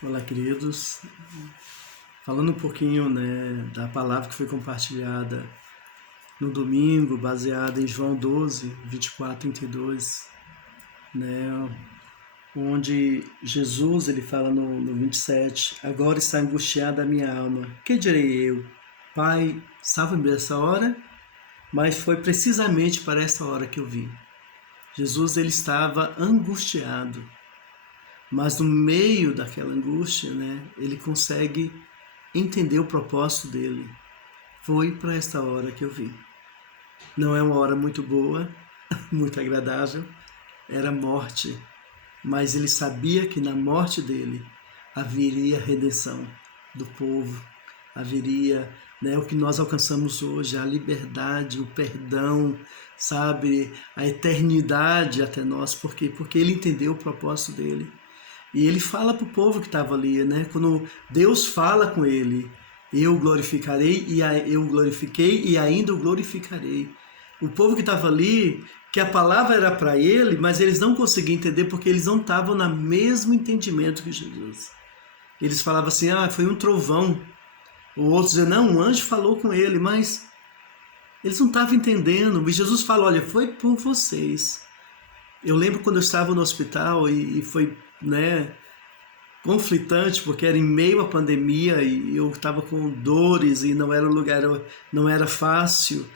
Olá, queridos. Falando um pouquinho, da palavra que foi compartilhada no domingo, baseada em João 12, 24, 32, né, onde Jesus ele fala no 27, agora está angustiada a minha alma. Que direi eu? Pai, salva-me dessa hora? Mas foi precisamente para essa hora que eu vim. Jesus ele estava angustiado, mas no meio daquela angústia, ele consegue entender o propósito dele. Foi para esta hora que eu vim. Não é uma hora muito boa, muito agradável, era morte, mas ele sabia que na morte dele haveria redenção do povo, haveria o que nós alcançamos hoje, a liberdade, o perdão, sabe, a eternidade até nós, porque ele entendeu o propósito dele. E ele fala para o povo que estava ali, quando Deus fala com ele, eu glorificarei, eu glorifiquei e ainda o glorificarei. O povo que estava ali, que a palavra era para ele, mas eles não conseguiam entender porque eles não estavam no mesmo entendimento que Jesus. Eles falavam assim, foi um trovão. O outro dizia, não, um anjo falou com ele, mas eles não estavam entendendo. E Jesus fala, olha, foi por vocês. Eu lembro quando eu estava no hospital e foi, conflitante, porque era em meio à pandemia e eu estava com dores e não era um lugar, não era fácil.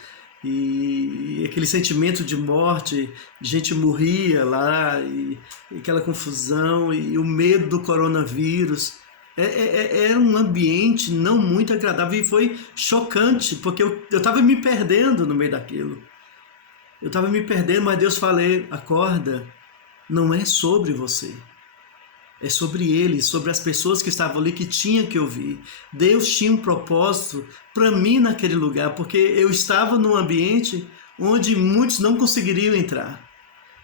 E aquele sentimento de morte, gente morria lá, e aquela confusão, e o medo do coronavírus. Era um ambiente não muito agradável e foi chocante, porque eu estava me perdendo no meio daquilo. Eu estava me perdendo, mas Deus falou, acorda, não é sobre você. É sobre ele, sobre as pessoas que estavam ali que tinham que ouvir. Deus tinha um propósito para mim naquele lugar, porque eu estava num ambiente onde muitos não conseguiriam entrar.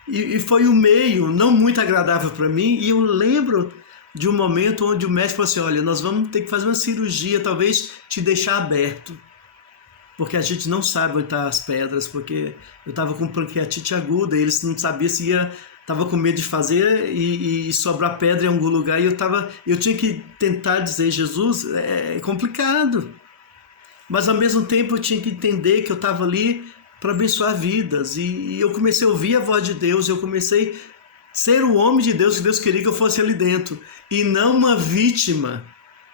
E foi um meio não muito agradável para mim, e eu lembro de um momento onde o médico falou assim, olha, nós vamos ter que fazer uma cirurgia, talvez te deixar aberto, porque a gente não sabe onde estão as pedras, porque eu estava com pancreatite aguda, e eles não sabiam se ia, estava com medo de fazer e sobrar pedra em algum lugar, e eu tinha que tentar dizer, Jesus, é complicado, mas ao mesmo tempo eu tinha que entender que eu estava ali para abençoar vidas, e eu comecei a ouvir a voz de Deus, eu comecei a ser o homem de Deus que Deus queria que eu fosse ali dentro, e não uma vítima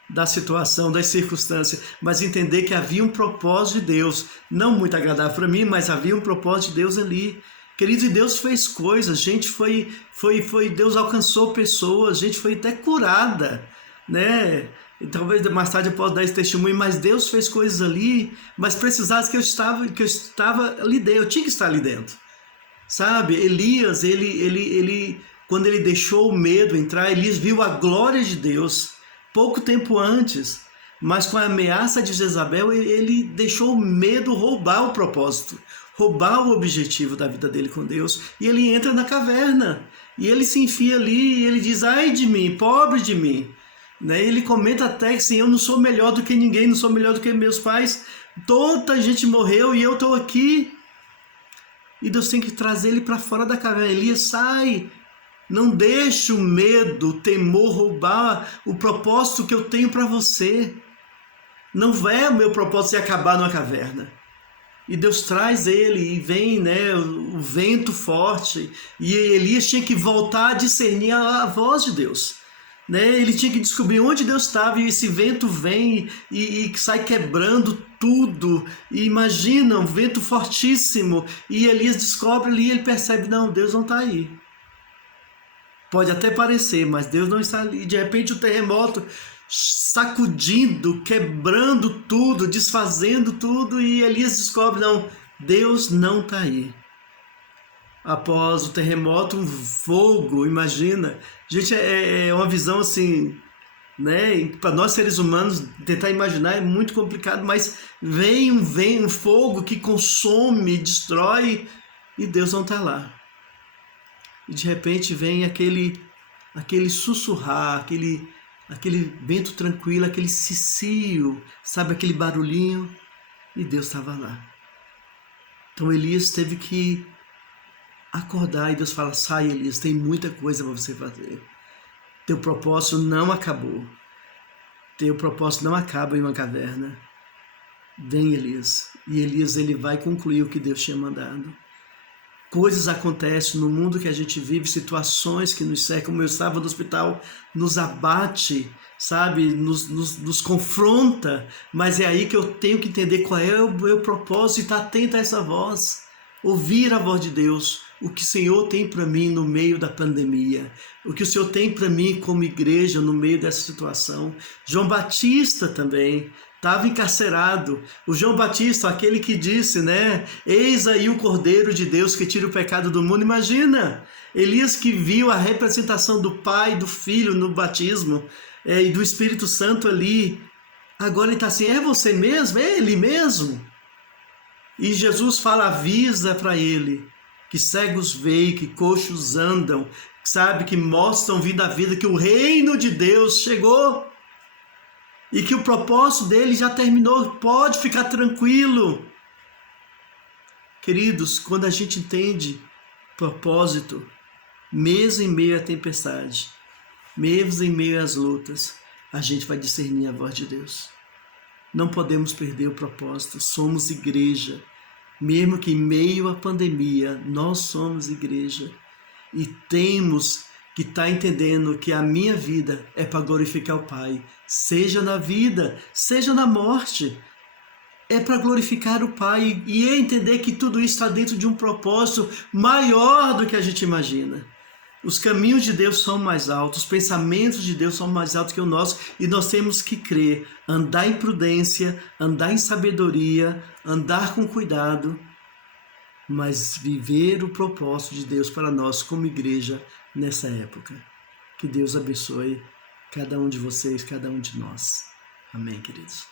da situação, das circunstâncias, mas entender que havia um propósito de Deus, não muito agradável para mim, mas havia um propósito de Deus ali. Queridos, e Deus fez coisas, gente Deus alcançou pessoas, gente foi até curada, E talvez mais tarde eu possa dar esse testemunho, mas Deus fez coisas ali, mas precisasse que eu estava ali dentro, eu tinha que estar ali dentro, sabe? Elias, quando ele deixou o medo entrar, Elias viu a glória de Deus pouco tempo antes, mas com a ameaça de Jezabel, ele deixou o medo roubar o propósito, roubar o objetivo da vida dele com Deus, e ele entra na caverna, e ele se enfia ali, e ele diz, ai de mim, pobre de mim, Ele comenta até que assim, eu não sou melhor do que ninguém, não sou melhor do que meus pais, toda a gente morreu e eu estou aqui, e Deus tem que trazer ele para fora da caverna. Elias, sai, não deixe o medo, o temor roubar o propósito que eu tenho para você. Não é o meu propósito de acabar numa caverna. E Deus traz ele e vem o vento forte. E Elias tinha que voltar a discernir a voz de Deus. Ele tinha que descobrir onde Deus estava, e esse vento vem e sai quebrando tudo. E imagina, um vento fortíssimo. E Elias descobre ali, ele percebe, não, Deus não está aí. Pode até parecer, mas Deus não está ali. De repente o terremoto sacudindo, quebrando tudo, desfazendo tudo, e Elias descobre, não, Deus não está aí. Após o terremoto, um fogo, imagina. Gente, é uma visão assim, para nós seres humanos tentar imaginar é muito complicado, mas vem um fogo que consome, destrói, e Deus não está lá. E de repente vem aquele sussurrar, aquele vento tranquilo, aquele cicio, sabe, aquele barulhinho, e Deus estava lá. Então Elias teve que acordar, e Deus fala, sai Elias, tem muita coisa para você fazer. Teu propósito não acabou. Teu propósito não acaba em uma caverna. Vem Elias. E Elias, ele vai concluir o que Deus tinha mandado. Coisas acontecem no mundo que a gente vive, situações que nos cercam, como eu estava no hospital, nos abate, sabe, nos confronta, mas é aí que eu tenho que entender qual é o meu propósito e estar atento a essa voz, ouvir a voz de Deus, o que o Senhor tem para mim no meio da pandemia, o que o Senhor tem para mim como igreja no meio dessa situação. João Batista também estava encarcerado. O João Batista, aquele que disse, né? Eis aí o Cordeiro de Deus que tira o pecado do mundo. Imagina, Elias que viu a representação do Pai e do Filho no batismo e do Espírito Santo ali. Agora ele está assim, é você mesmo? É ele mesmo? E Jesus fala, avisa para ele que cegos veem, que coxos andam, sabe, que mostram vida a vida, que o reino de Deus chegou. E que o propósito dele já terminou, pode ficar tranquilo. Queridos, quando a gente entende propósito, mesmo em meio à tempestade, mesmo em meio às lutas, a gente vai discernir a voz de Deus. Não podemos perder o propósito, somos igreja. Mesmo que em meio à pandemia, nós somos igreja. E temos que está entendendo que a minha vida é para glorificar o Pai, seja na vida, seja na morte, é para glorificar o Pai e é entender que tudo isso está dentro de um propósito maior do que a gente imagina. Os caminhos de Deus são mais altos, os pensamentos de Deus são mais altos que o nosso e nós temos que crer, andar em prudência, andar em sabedoria, andar com cuidado, mas viver o propósito de Deus para nós como igreja nessa época. Que Deus abençoe cada um de vocês, cada um de nós. Amém, queridos.